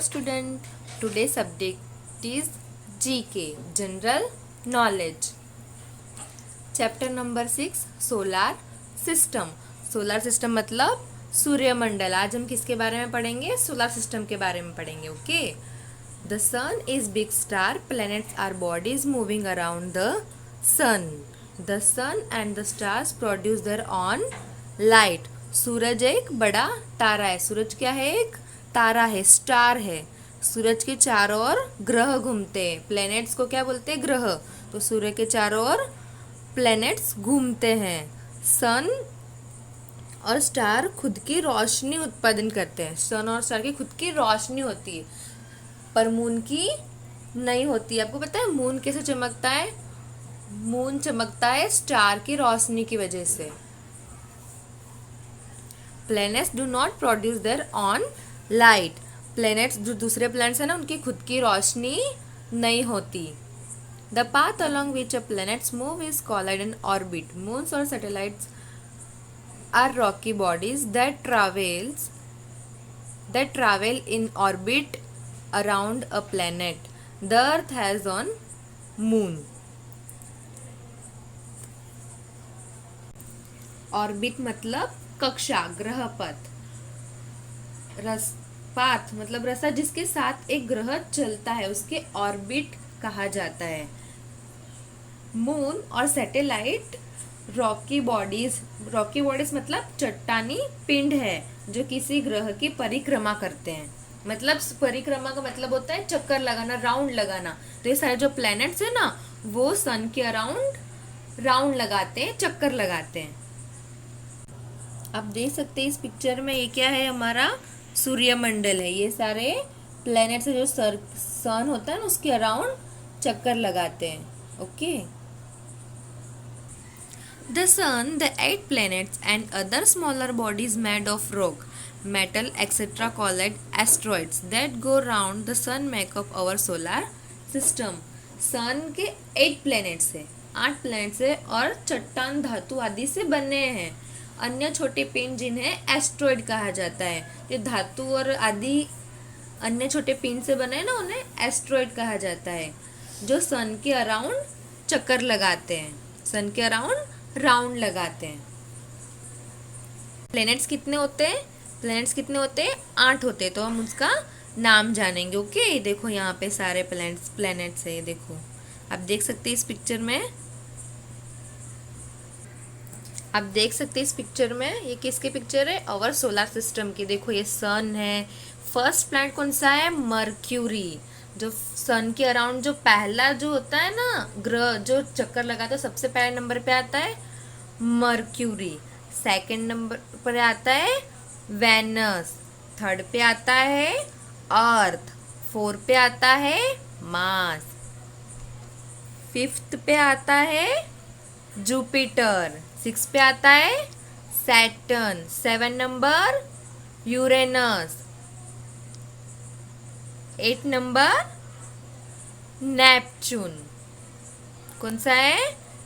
student, today's subject is GK, General Knowledge. Chapter number 6, Solar System. Solar system मतलब सूर्यमंडल. आज हम किसके बारे में पढ़ेंगे? सोलर सिस्टम के बारे में पढ़ेंगे. Okay. The sun is big star. Planets are bodies moving around the sun. The sun and the stars produce their own light. सूरज एक बड़ा तारा है. सूरज क्या है? एक तारा है, स्टार है. सूरज के चारों ओर ग्रह घूमते हैं. प्लैनेट्स को क्या बोलते हैं? ग्रह. तो सूर्य के चारों ओर प्लैनेट्स घूमते हैं. सन और स्टार खुद की रोशनी उत्पादन करते हैं. सन और स्टार की खुद की रोशनी होती है, पर मून की नहीं होती. आपको पता है मून कैसे चमकता है? मून चमकता है स्टार की रोशनी की वजह से. Planets do not produce their own light. Planets जो दूसरे प्लैनेट्स है ना, उनकी खुद की रोशनी नहीं होती. The path along which a planets move is called an orbit. Moons और satellites are rocky bodies that travel in orbit around a planet. The earth has one moon. Orbit मतलब कक्षा, ग्रह पथ. पाथ मतलब रास्ता जिसके साथ एक ग्रह चलता है, उसके ऑर्बिट कहा जाता है. मून और सैटेलाइट रॉकी बॉडीज मतलब चट्टानी पिंड है जो किसी ग्रह की परिक्रमा करते हैं. मतलब परिक्रमा का मतलब होता है चक्कर लगाना, राउंड लगाना. तो ये सारे जो प्लैनेट्स है ना, वो सन के अराउंड राउंड लगाते हैं, चक्कर लगाते हैं. आप देख सकते हैं इस पिक्चर में, ये क्या है? हमारा सूर्यमंडल है. ये सारे प्लैनेट्स है जो सन होता है ना, उसके अराउंड चक्कर लगाते हैं. Okay. The sun, the 8 planets and other smaller bodies made of rock, metal, etc. called asteroids that go round the sun make up our solar system. सन के 8 planets है, 8 planets है और चट्टान धातु आदि से बने हैं. अन्य छोटे पिंड जिन्हें एस्ट्रॉइड कहा जाता है. ये धातु और आदि अन्य छोटे पिंड से बने हैं ना, उन्हें एस्ट्रॉइड कहा जाता है, जो सन के अराउंड चक्कर लगाते हैं, सन के अराउंड राउंड लगाते हैं. प्लैनेट्स कितने होते हैं? 8 होते हैं. तो हम उसका नाम जानेंगे. ओके. देखो यहाँ पे सारे प्लैनेट्स है. देखो आप देख सकते हैं इस पिक्चर में, ये किसके पिक्चर है? अवर सोलर सिस्टम की. देखो ये सन है. फर्स्ट प्लैनेट कौन सा है? मर्क्यूरी. जो सन के अराउंड जो पहला जो होता है ना ग्रह जो चक्कर लगाता है, सबसे पहले नंबर पे आता है मर्क्यूरी. सेकंड नंबर पर आता है वेनस. थर्ड पे आता है अर्थ. फोर्थ पे आता है मार्स. फिफ्थ पे आता है जुपिटर. सिक्स पे आता है Saturn. 7 number Uranus. 8 number Neptune. कौन सा है?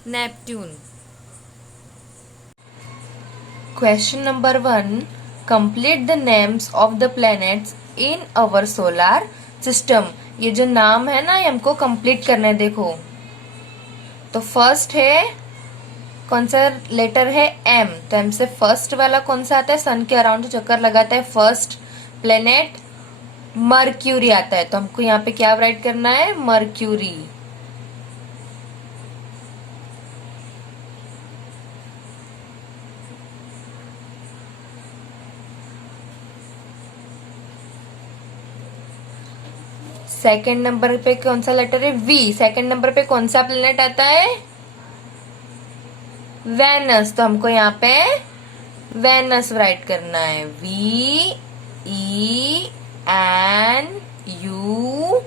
Neptune. Question number 1. Complete the names of the planets in our solar system. ये जो नाम है ना, ये हमको कंप्लीट करना है. देखो तो फर्स्ट है, कौन सा लेटर है? एम. तो एम से फर्स्ट वाला कौन सा आता है? सन के अराउंड जो चक्कर लगाता है, फर्स्ट प्लेनेट मर्क्यूरी आता है. तो हमको यहाँ पे क्या राइट करना है? मर्क्यूरी. सेकंड नंबर पे कौन सा लेटर है? वी. सेकंड नंबर पे कौन सा प्लेनेट आता है? वेनस. तो हमको यहाँ पे वेनस राइट करना है. V E N U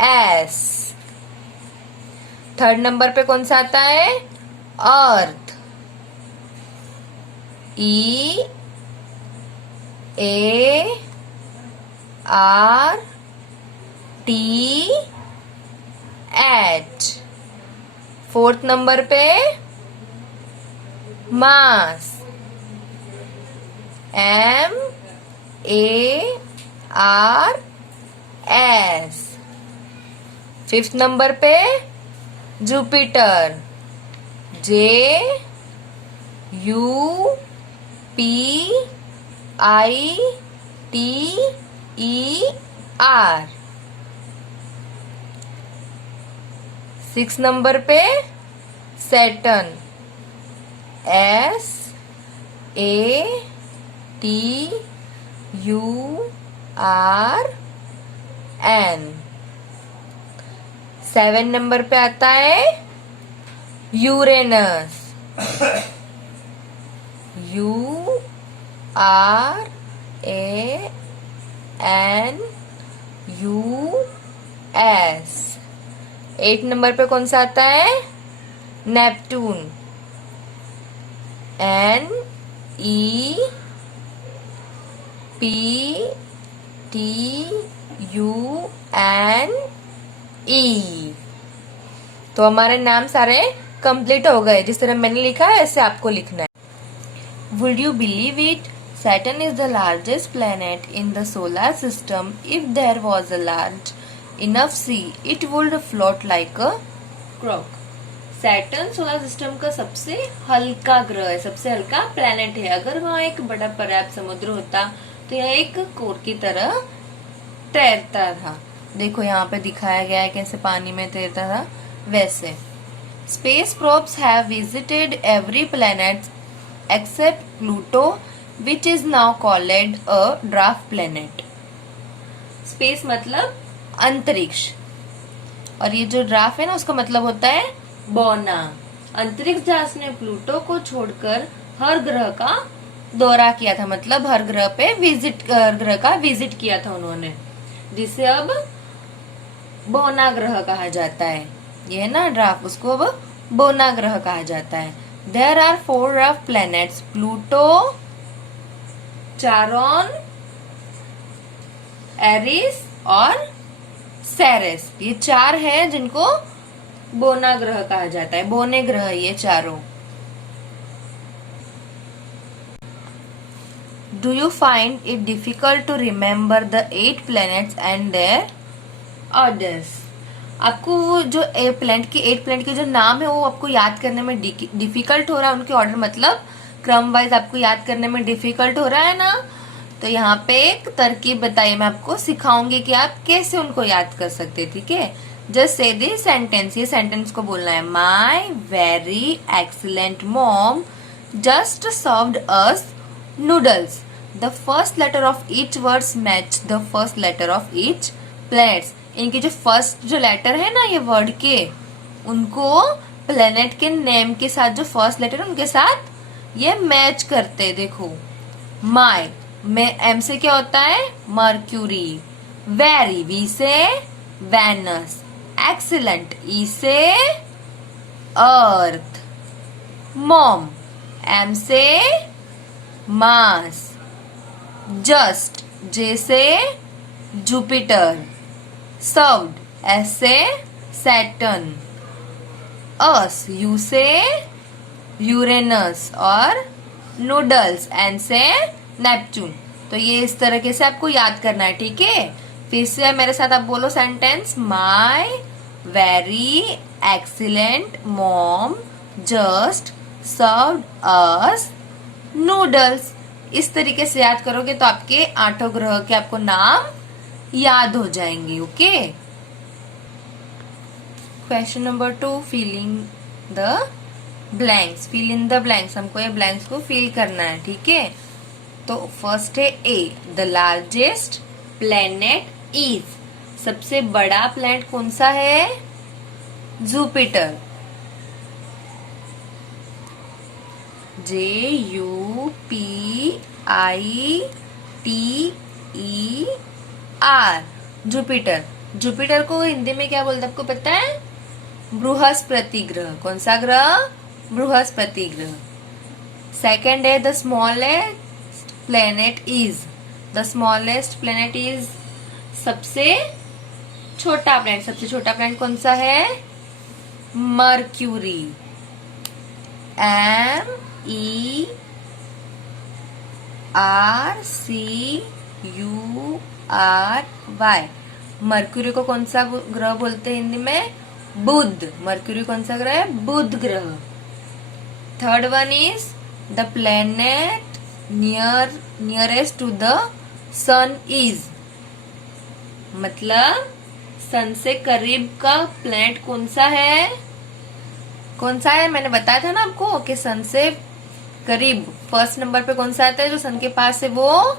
S. Third number पे कौन सा आता है? Earth. E A R T H. Fourth number पे Mars. M A R S. Fifth number पे Jupiter, J U P I T E R. Six number पे Saturn, S A T U R N. Seven number पे आता है Uranus, U R A N U S. Eight number पे कौन सा आता है? नेपटून, N E P T U N E. तो हमारे नाम सारे कंप्लीट हो गए। जिस तरह मैंने लिखा है ऐसे आपको लिखना है। Would you believe it? Saturn is the largest planet in the solar system. If there was a large enough sea, it would float like a cork. Saturn solar system का सबसे हल्का ग्रह है, सबसे हल्का प्लेनेट है। अगर वहाँ एक बड़ा पर्याप्त समुद्र होता तो यह एक कोर की तरह तैरता था। देखो यहाँ पे दिखाया गया है कैसे पानी में तैरता था। वैसे space probes have visited every planet except Pluto, which is now called a dwarf planet. Space मतलब अंतरिक्ष, और ये जो ड्राफ है ना उसका मतलब होता है बौना। अंतरिक्ष जहाज ने प्लूटो को छोड़कर हर ग्रह का दौरा किया था, मतलब हर ग्रह पे ग्रह का विजिट किया था उन्होंने, जिसे अब बौना ग्रह कहा जाता है। ये है ना ड्राफ, उसको अब बौना ग्रह कहा जाता है। There are 4 rough planets: Pluto, Charon, Eris और Ceres। ये 4 है जिनको बोना ग्रह कहा जाता है। बोने ग्रह ये चारों। Do you find it difficult to remember the 8 planets and their orders? आपको वो जो प्लेनेट के जो नाम है वो आपको याद करने में डिफिकल्ट हो रहा है। उनके ऑर्डर मतलब क्रम वाइज आपको याद करने में डिफिकल्ट हो रहा है ना। तो यहाँ पे एक तरकीब बताइए, मैं आपको सिखाऊंगी कि आप कैसे उनको याद कर सकते। ठीक है, जस्ट से दिस सेंटेंस, ये सेंटेंस को बोलना है। My very excellent mom just served us noodles. The first letter of each words match the first letter of each planets. इनके जो फर्स्ट जो लेटर है ना ये वर्ड के, उनको प्लेनेट के नेम के साथ जो फर्स्ट लेटर है उनके साथ ये मैच करते। देखो माई में एम से क्या होता है? मर्क्यूरी। वेरी वी से वेनस। एक्सीलेंट ई से अर्थ। मॉम एम से मार्स। जस्ट जे से जुपिटर। सर्व्ड एस से सैटर्न। अस यू से यूरेनस और नूडल्स एन से नेपच्यून। तो ये इस तरीके से आपको याद करना है। ठीक है, फिर से मेरे साथ आप बोलो सेंटेंस। माई very excellent mom just served us noodles. इस तरीके से याद करोगे तो आपके 8 ग्रह के आपको नाम याद हो जाएंगे। Okay, question number 2, filling the blanks. Fill in the blanks, हमको ये ब्लैंक्स को फिल करना है। ठीक है, तो फर्स्ट है ए, द लार्जेस्ट प्लेनेट इज। सबसे बड़ा प्लेनेट कौन सा है? Jupiter. J U P I T E are, Jupiter. Jupiter को हिंदी में क्या बोलते हैं आपको पता है? बृहस्पति ग्रह। कौन सा ग्रह? बृहस्पति ग्रह। सेकेंड है the smallest planet is. The smallest planet is सबसे छोटा प्लेनेट। सबसे छोटा प्लेनेट कौन सा है? मर्क्यूरी। MERCURY। मरक्यूरी को कौन सा ग्रह बोलते हैं हिंदी में? बुध। मरक्यूरी कौन सा ग्रह है? बुध ग्रह। Third one is the planet nearest to the sun is, मतलब सन से करीब का प्लैनेट कौन सा है? कौन सा है? मैंने बताया था ना आपको कि सन से करीब फर्स्ट नंबर पे कौन सा आता है जो सन के पास है? वो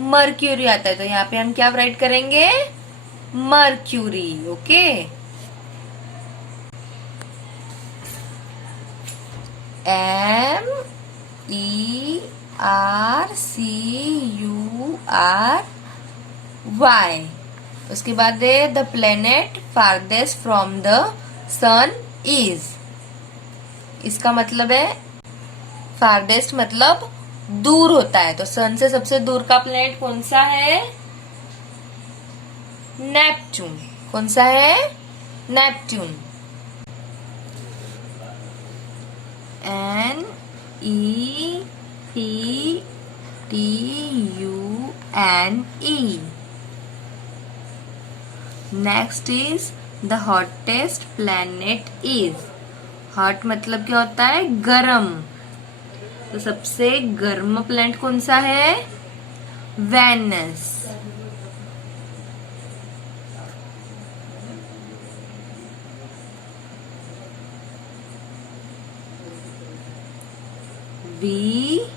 मरक्यूरी आता है। तो यहाँ पे हम क्या राइट करेंगे? मरक्यूरी। ओके। MERCURY। उसके बाद है the planet farthest from the sun is. इसका मतलब है फारदेस्ट मतलब दूर होता है, तो सन से सबसे दूर का प्लेनेट कौन सा है? नेपच्यून। कौन सा है? Neptune. NEPTUNE। Next is the hottest planet is. Hot मतलब क्या होता है? गरम। तो सबसे गर्म प्लैनेट कौन सा है? वेनस। VENUS।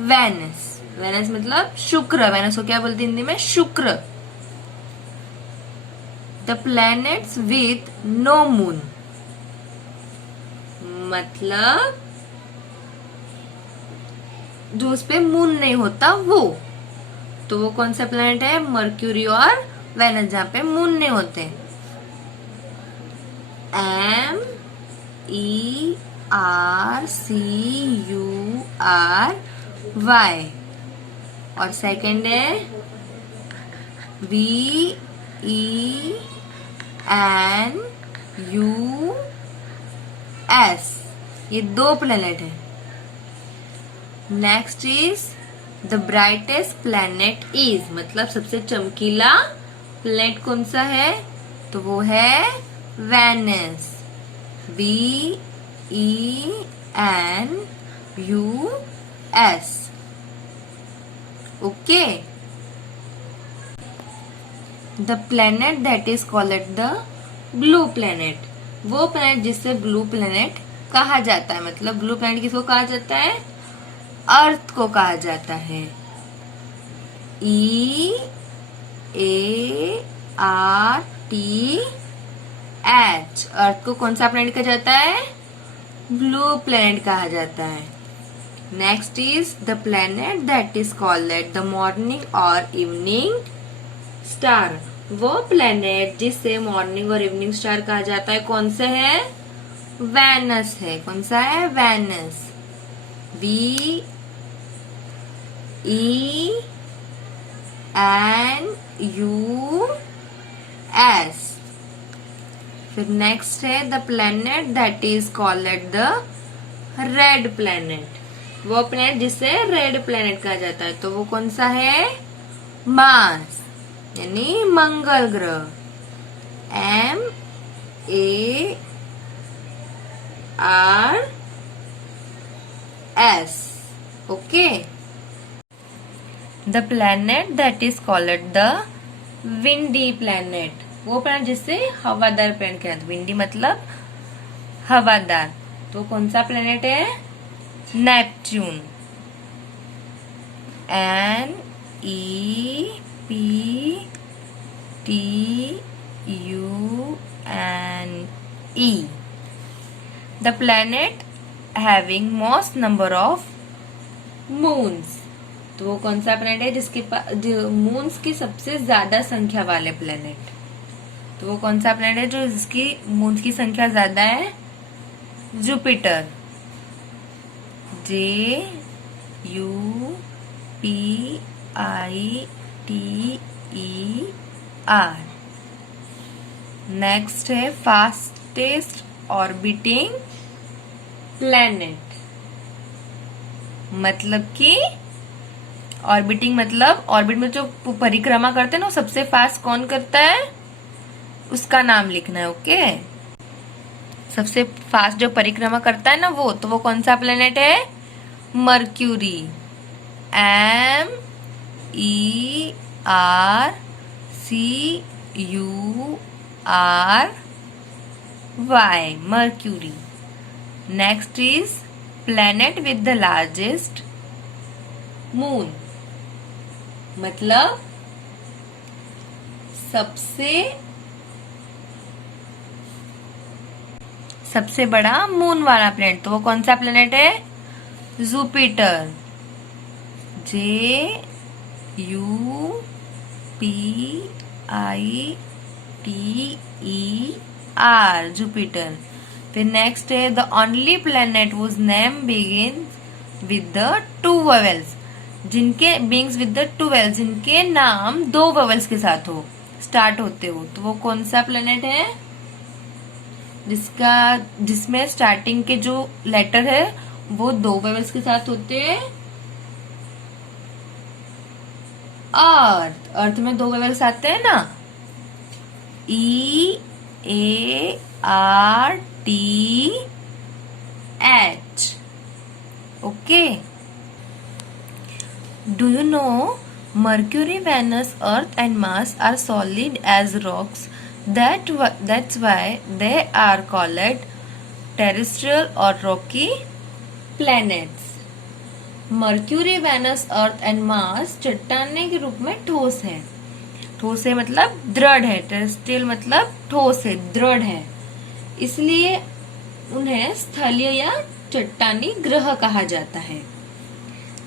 वेनस। वेनस मतलब शुक्र। वेनस को क्या बोलते हैं हिंदी में? Shukra. The planets with no moon, मतलब जो उस पे मून नहीं होता वो। तो वो कौन सा प्लैनेट है? मरक्यूरी और वेनस, जहां पे मून नहीं होते। MERCURY। और सेकंड है VENUS। ये दो प्लेनेट है। Next is the brightest planet is, मतलब सबसे चमकीला प्लैनेट कौन सा है? तो वो है Venus. VENUS। Okay. The planet that is called the blue planet, वो प्लैनेट जिससे ब्लू प्लैनेट कहा जाता है, मतलब ब्लू प्लैनेट किसको कहा जाता है? अर्थ को कहा जाता है। EARTH। अर्थ को कौन सा प्लैनेट कहा जाता है? ब्लू प्लैनेट कहा जाता है। Next is the planet that is called the morning और इवनिंग स्टार, वो प्लैनेट जिससे मॉर्निंग और इवनिंग स्टार कहा जाता है कौन सा है? वेनस है। कौन सा है? वेनस। VENUS। फिर नेक्स्ट है the planet that is called the red planet, वो प्लैनेट जिसे रेड प्लैनेट कहा जाता है। तो वो कौन सा है? मार्स, यानी मंगल ग्रह। MARS। Okay. The planet that is called the windy planet, वो प्लैनेट जिससे हवादार प्लैनेट कहते हैं। विंडी मतलब हवादार। तो कौन सा प्लैनेट है? Neptune. NEPTUNE। The planet having most number of moons, तो वो कौन सा प्लैनेट है जिसके पास मून्स की सबसे ज्यादा संख्या वाले प्लैनेट? तो वो कौन सा प्लैनेट है जो जिसकी मून्स की संख्या ज्यादा है? जुपिटर। JUPITER। नेक्स्ट है फास्टेस्ट ऑर्बिटिंग प्लैनेट मतलब कि ऑर्बिटिंग, मतलब ऑर्बिट में जो परिक्रमा करते हैं ना, सबसे फास्ट कौन करता है उसका नाम लिखना है। ओके, सबसे फास्ट जो परिक्रमा करता है ना वो, तो वो कौन सा प्लेनेट है? Mercury. MERCURY, mercury. Next is planet with the largest moon, मतलब सबसे बड़ा मून वाला प्लेनेट, तो वो कौन सा प्लेनेट है? जुपिटर। JUPITER, Jupiter. फिर नेक्स्ट है the only planet whose name begins with the two vowels, जिनके begins with the two vowels, जिनके नाम दो वेवल्स के साथ हो, स्टार्ट होते हो, तो वो कौन सा प्लेनेट है? जिसमें स्टार्टिंग के जो लेटर है वो दो वेवल्स के साथ होते हैं। अर्थ में दो वेवल्स आते हैं ना, EARTH। Okay, do you know Mercury, Venus, Earth and Mars are solid as rocks. That's why they are called terrestrial or rocky planets. Mercury, Venus, Earth and Mars चट्टाने के रूप में ठोस है। ठोस है मतलब दृढ़ है, टेरेस्ट्रियल मतलब ठोस है, दृढ़ है, इसलिए उन्हें स्थलीय या चट्टानी ग्रह कहा जाता है।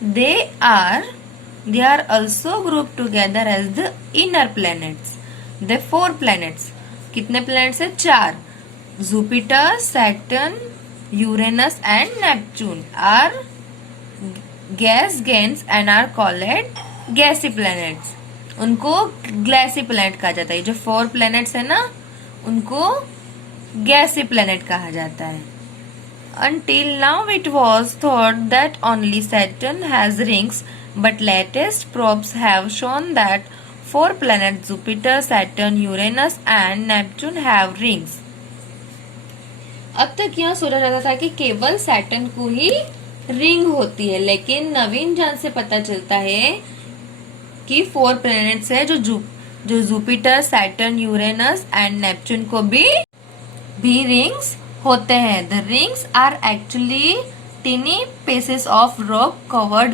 They are also grouped together as the inner planets. The 4 planets. कितने planets है? 4. Jupiter, Saturn, Uranus and Neptune are gas giants and are called gassy planets. उनको ग्लेसी प्लैनेट कहा जाता है। जो 4 planets है ना, उनको गैसी प्लैनेट कहा जाता है। Until now it was thought that only Saturn has rings, but latest probes have shown that 4 planets Jupiter, Saturn, Uranus and Neptune have rings. अब तक यह सोचा जाता था कि केवल सैटर्न को ही रिंग होती है, लेकिन नवीन जांच से पता चलता है कि 4 प्लैनेट्स है जो Jupiter, Saturn, Uranus and Neptune को भी रिंग्स होते हैं। The rings are actually tiny pieces of rock covered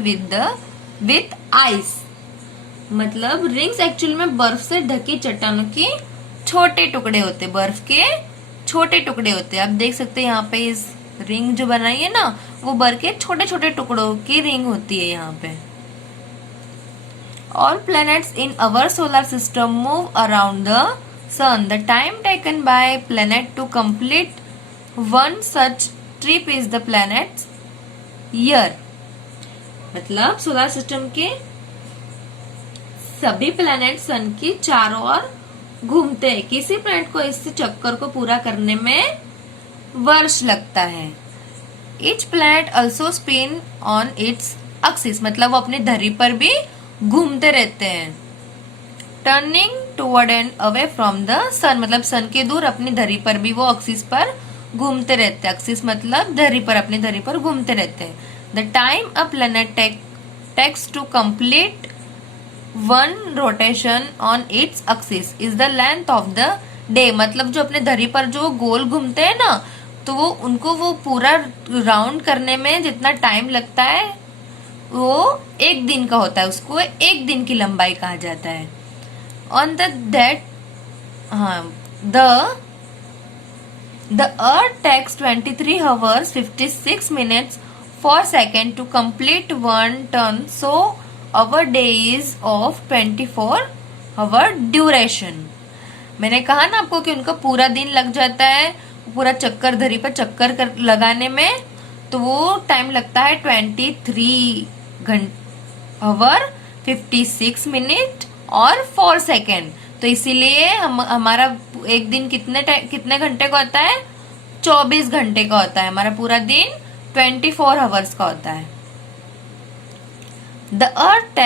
with ice, मतलब रिंग्स एक्चुअल में बर्फ से ढकी चट्टानों के छोटे टुकड़े होते, बर्फ के छोटे टुकड़े होते हैं। आप देख सकते हैं यहाँ पे इस रिंग जो बनाई है ना, वो बर्फ के छोटे छोटे टुकड़ों की रिंग होती है यहाँ पे। All planets in our solar system move around the sun. The time taken by planet to complete one such trip is the planet's year. मतलब सोलर सिस्टम के सभी प्लैनेट सन की चारों ओर घूमते हैं। किसी प्लैनेट को इस चक्कर को पूरा करने में वर्ष लगता है। Each planet also spin on its axis, मतलब वो अपनी धरी पर भी घूमते रहते हैं। Turning toward and away from the sun, मतलब सन के दूर अपनी धरी पर भी वो एक्सिस पर घूमते रहते हैं। एक्सिस मतलब धरी पर, अपनी धरी पर घूमते रहते हैं। The time a planet takes to complete one rotation on its axis is the length of the day, मतलब जो अपने धरी पर जो गोल घूमते हैं ना, तो वो उनको वो पूरा राउंड करने में जितना टाइम लगता है वो एक दिन का होता है, उसको एक दिन की लंबाई कहा जाता है। On the earth takes 23 hours 56 minutes for second to complete 1 turn, so our day is of 24 hour duration. मैंने कहा ना आपको कि उनका पूरा दिन लग जाता है पूरा चक्कर धरी पर चक्कर लगाने में, तो वो टाइम लगता है 23 hour 56 minute और 4 सेकेंड। तो इसीलिए हमारा एक दिन कितने घंटे का होता है? 24 घंटे का होता है। हमारा पूरा दिन 24 आवर्स का होता है। The earth